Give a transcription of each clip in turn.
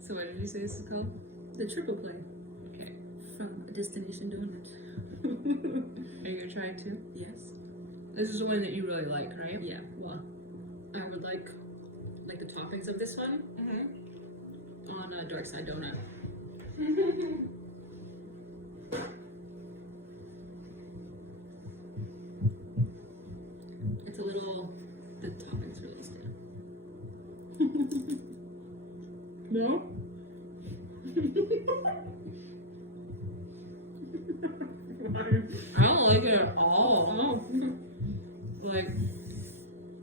So what did you say this is called? The triple play Okay. from Destination Doughnuts. Are you gonna try it too? Yes. This is the one that you really like, right? Yeah. Well, I would like the toppings of this one on a Darkside Donut. It's a little. The toppings really stand. No? I don't like it at all. Oh. Like,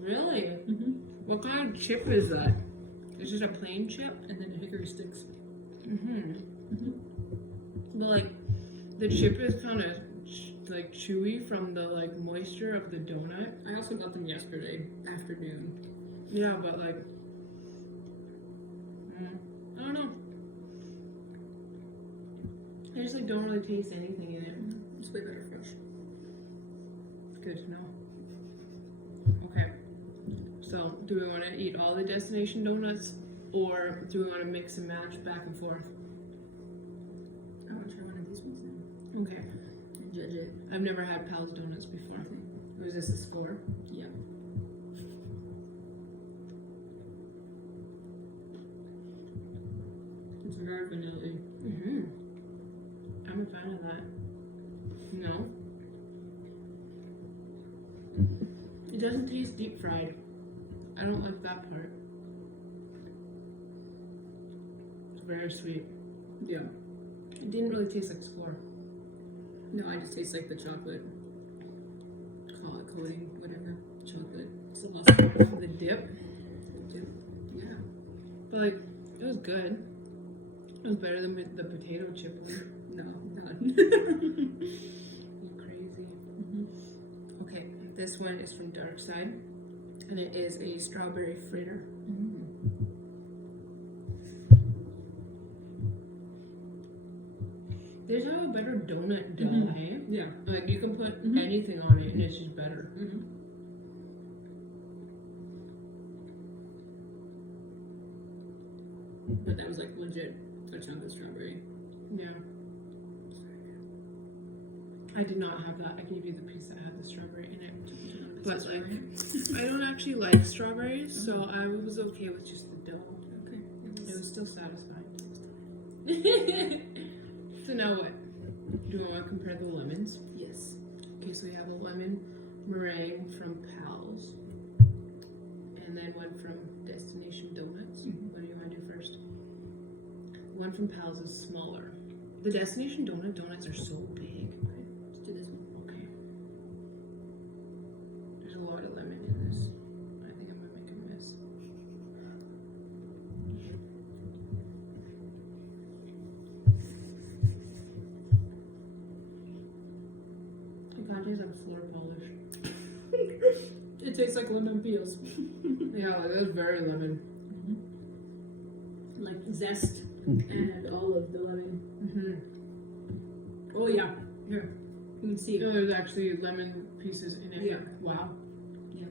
really? Mm-hmm. What kind of chip is that? It's just a plain chip? And then hickory sticks. But like, the chip is kind of like chewy from the like moisture of the donut. I also got them yesterday afternoon. Yeah, but like, I don't know. I just like don't really taste anything in it. It's way better fresh. Good to know. Okay. So, do we want to eat all the Destination Donuts, or do we want to mix and match back and forth? I want to try one of these ones now Okay. and judge it. I've never had Pal's Donuts before. Okay. Was this a score? Yeah. It's very vanilla-y. I'm a fan of that. No. It doesn't taste deep fried. I don't like that part. It's very sweet. Yeah. It didn't really taste like score. No, I just taste like the chocolate. Call it coating, whatever. Chocolate sauce. The dip. Yeah. But like, it was good. It was better than the potato chip one. No, not. You crazy. Okay, this one is from Darkside, and it is a strawberry fritter. They just have a better donut dough, hey? Yeah. Like, you can put anything on it, and it's just better. But that was like legit a chunk of strawberry. Yeah. I did not have that. I gave you the piece that had the strawberry in it. But like, I don't actually like strawberries, so I was okay with just the dough. Okay. It was still satisfying. So now what? Do I want to compare the lemons? Yes. Okay, so we have a lemon meringue from Pal's, and then one from Destination Doughnuts. What do you want to do first? One from Pal's is smaller. The Destination donuts are so big. Let's do this one. Okay. There's a lot of lemon in this. I think I'm gonna make a mess. It kind of tastes like floor polish. It tastes like lemon peels. Yeah, like that's very lemon. Like zest and all of the lemon. Oh yeah. Here. You can see. Oh, there's actually lemon pieces in it. Yeah. Wow. Yeah.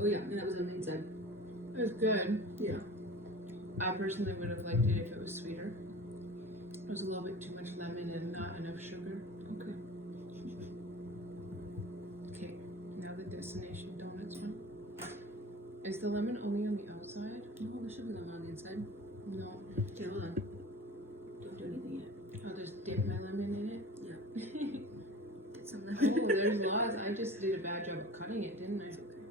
Oh yeah, and that was on the inside. It's good. Yeah. I personally would have liked it if it was sweeter. It was a little bit too much lemon and not enough sugar. Okay. Okay, now the Destination Donuts one. Is the lemon only on the outside? Oh, there should be lemon on the inside. No. Okay, hold on. Don't do anything yet. I'll just dip my lemon in it. Yeah. Get some Oh, lemon. there's lots. I just did a bad job of cutting it, didn't I? It's okay.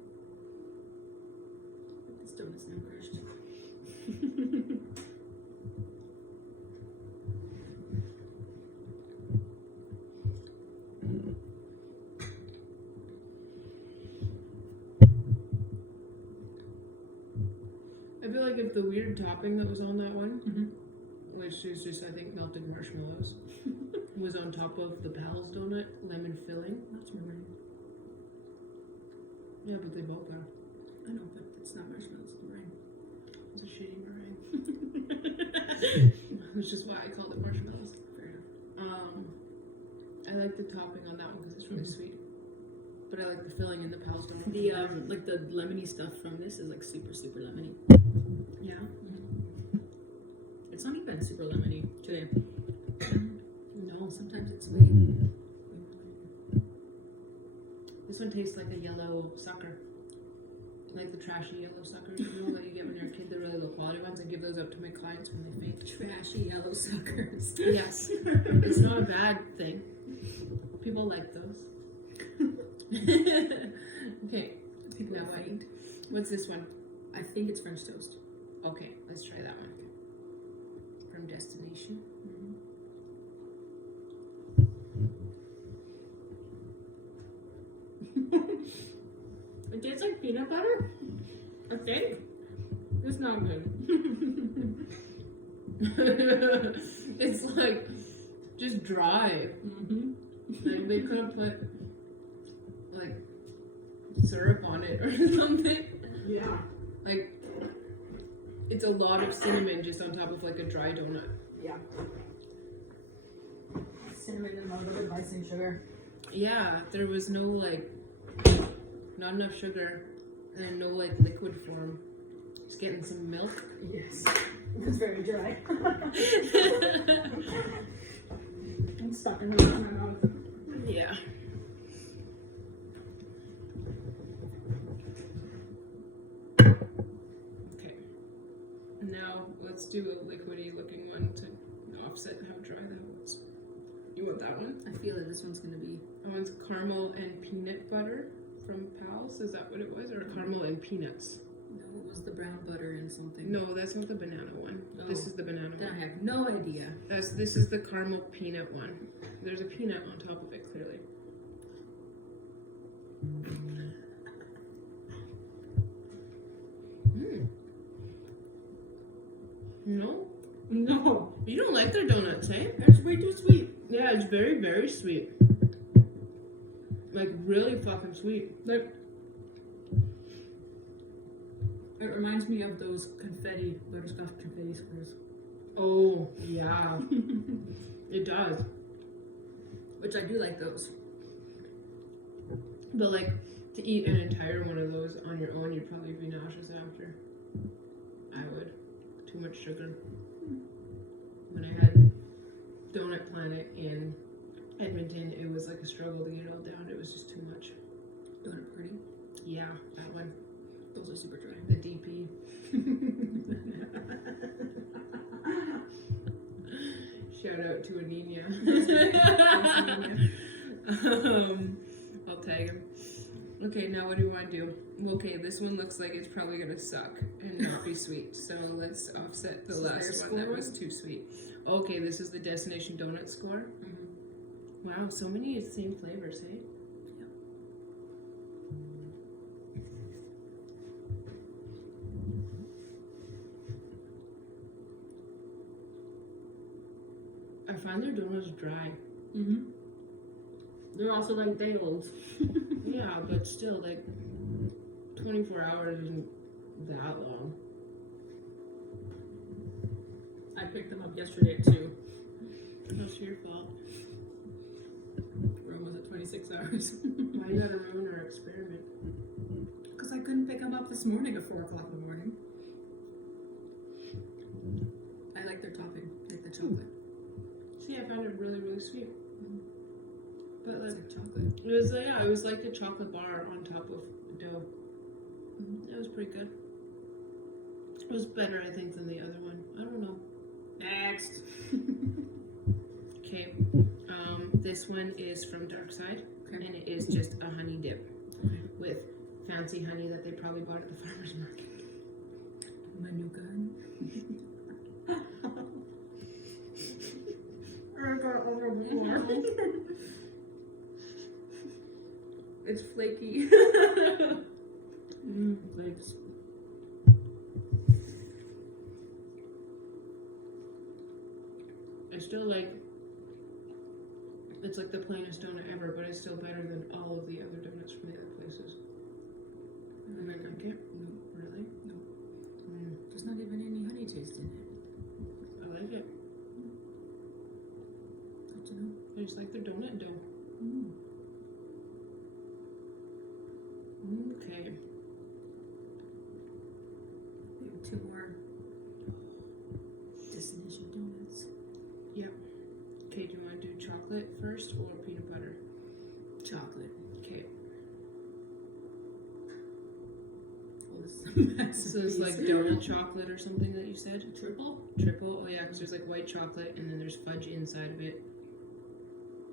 This donut's now crushed. I feel like if the weird topping that was on that one, which is just, I think, melted marshmallows, was on top of the Pal's donut, lemon filling. That's meringue. Yeah, but they both are. I know, but it's not marshmallows, it's meringue. It's a shitty meringue. Which is why I called it marshmallows. Fair enough. I like the topping on that one because it's really sweet. but I like the filling in the Pals donut. The like the lemony stuff from this is like super lemony. Yeah. It's not even super lemony today. No, Sometimes it's way. this one tastes like a yellow sucker. Like the trashy yellow suckers, you know, that you get when you're a kid, the really low quality ones. I give those out to my clients when they faint. Trashy yellow suckers. Yes. It's not a bad thing. People like those. Okay. People Now faint. what's this one? I think it's French toast. Okay, let's try that one. From Destination. It tastes like peanut butter. I think. It's not good. It's like just dry. Like they could have put like syrup on it or something. Yeah. Like it's a lot of cinnamon just on top of like a dry donut. Yeah. Cinnamon and a little bit of icing sugar. Yeah, there was no like not enough sugar and no like liquid form. Just getting some milk. Yes. It was very dry. I'm stuffing it in my mouth. Yeah. Okay. Now let's do a liquidy looking one to offset how dry that was. You want that one? I feel like this one's gonna be. That one's caramel and peanut butter from Pals. Is that what it was? Or caramel and peanuts? No, it was the brown butter and something. No, that's not the banana one. This Oh. is the banana Then I one. have no idea. This is the caramel peanut one. There's a peanut on top of it, clearly. No? No. You don't like their donuts, eh? That's way too sweet. Yeah, it's very, very sweet. Like, really fucking sweet. Like, it reminds me of those confetti, butterscotch confetti squares. Oh, yeah. It does. Which I do like those. But, like, to eat an entire one of those on your own, you'd probably be nauseous after. I would. Too much sugar. When I had Donut Planet in Edmonton, it was like a struggle to get it all down. It was just too much. Donut Party. Yeah, that one. Those are super dry. The DP. Shout out to Anina. I'll tag him. Okay, now what do you want to do? Okay, this one looks like it's probably going to suck and not be sweet. So let's offset the So last their one that score? was too sweet. Okay, this is the Destination Donut score. Mm-hmm. Wow, so many same flavors, eh? Yep. I find their donuts dry. Mm-hmm. They're also like day olds. Yeah, but still, like, 24 hours isn't that long. I picked them up yesterday at 2. That's your fault. Rome was at 26 hours. Why you gotta ruin our experiment? Because I couldn't pick them up this morning at 4 o'clock in the morning. I like their topping, like the chocolate. See, I found it really, really sweet. But It's like, like chocolate. it was like, yeah, it was like a chocolate bar on top of dough. It was pretty good. It was better, I think, than the other one. I don't know. Next. Okay, this one is from Darkside, and it is just a honey dip with fancy honey that they probably bought at the farmer's market. My new gun. I got overboard. It's flaky. Thanks. I still like, it's like the plainest donut ever, but it's still better than all of the other donuts from the other places. And I drink it? No, really? No. There's not even any honey taste in it. I like it. Good to know. I just like the donut dough. Okay. We have 2 more. Destination Donuts. Okay, do you want to do chocolate first or peanut butter? Chocolate. Okay. Oh, this is a massive So it's piece. like donut chocolate or something that you said? Triple? Triple? Oh yeah, because there's like white chocolate and then there's fudge inside of it.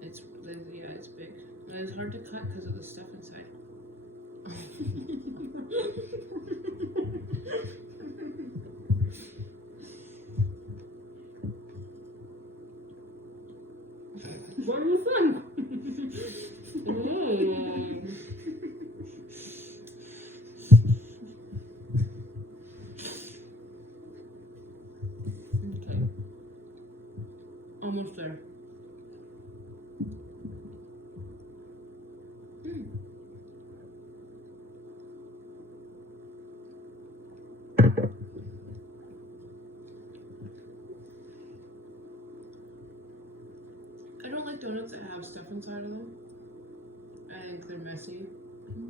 It's big. And it's hard to cut because of the stuff inside. What do you think? Okay. Almost there. I don't like donuts that have stuff inside of them. I think they're messy.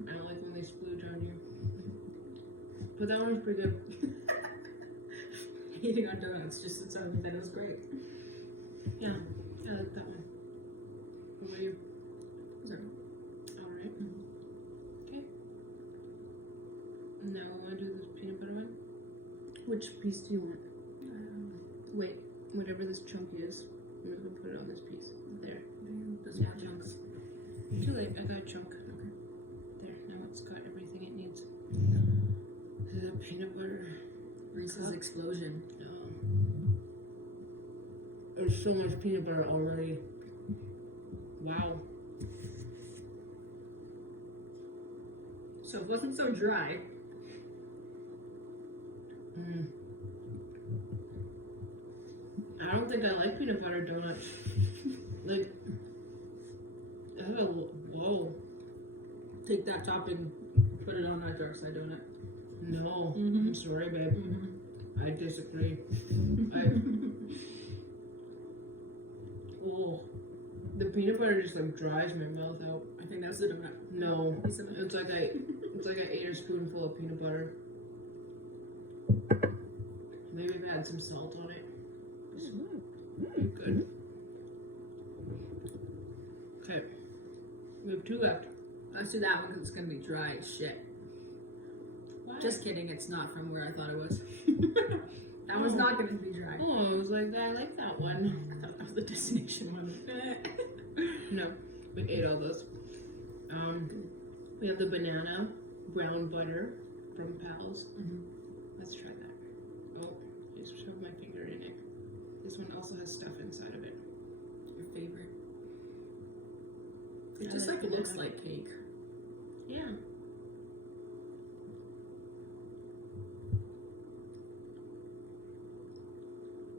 I don't like when they splooge on you. But that one's pretty good. Eating on donuts just to tell me that it was great. Yeah, I like that one. What about you? Sorry. Alright. Okay. Now we want to do this peanut butter one. Which piece do you want? Wait, whatever this chunk is, I'm just gonna put it on this piece. There. There's Yeah. more chunks. Too late, I got a chunk. Okay. There, now it's got everything it needs. The peanut butter. Reese's Cup. Explosion. There's so much peanut butter already. Wow. So it wasn't so dry. I don't think I like peanut butter donuts. Like, whoa. Take that topping, put it on that Darkside donut. No, Mhm. I'm sorry, babe. I disagree. Oh, the peanut butter just like dries my mouth out. I think that's the donut. No, Piece of it. it's like I ate a spoonful of peanut butter. Maybe I've add some salt on it. Good. Okay, we have 2 left. Let's do that one because it's going to be dry as shit. Why? Just kidding, it's not from where I thought it was. That one's Oh. not going to be dry. Oh, I was like, I like that one. I thought that was the destination one. No, we ate all those. We have the banana brown butter from Pals. Let's try that. Oh, just shoved my finger in it. This one also has stuff inside of it. Your favorite. It I just like like looks banana. like cake. Yeah.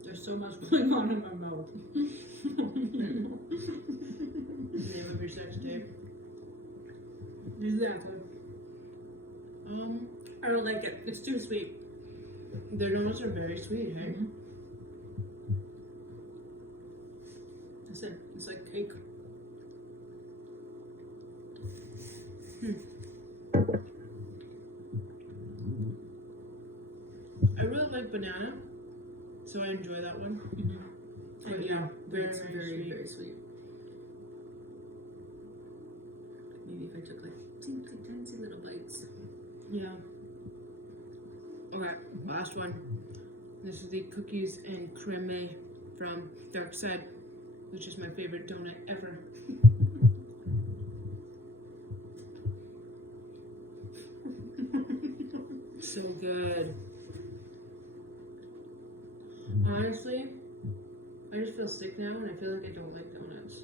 There's so much going on in my mouth. Name of your sex tape. Exactly. I don't like it. It's too sweet. Their donuts are very sweet, hey? I said it's like cake. I really like banana, so I enjoy that one. But yeah, very, it's very sweet. very sweet. Maybe if I took like teensy little bites. Yeah. Okay, last one. This is the cookies and creme from Darkside, which is my favorite donut ever. So good. Honestly, I just feel sick now and I feel like I don't like donuts.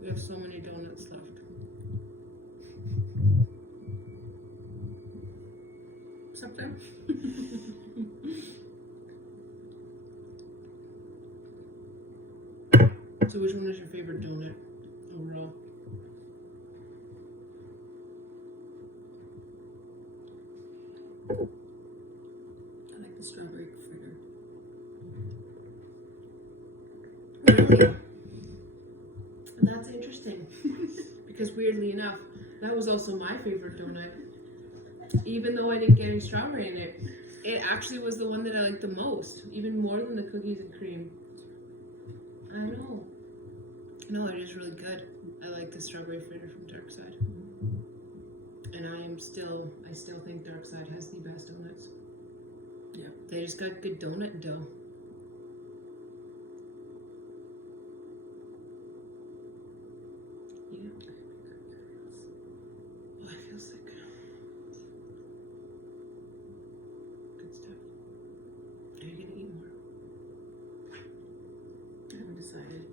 We have so many donuts left. Something. So which one is your favorite donut overall? I like the strawberry fritter. Really? That's interesting. interesting. Because weirdly enough, that was also my favorite donut. Even though I didn't get any strawberry in it, it actually was the one that I liked the most, even more than the cookies and cream. I know. No, it is really good. I like the strawberry fritter from Darkside. And I still think Darkside has the best donuts. Yeah. They just got good donut dough. Yeah. Oh, I feel sick. Good stuff. Are you gonna eat more? I haven't decided.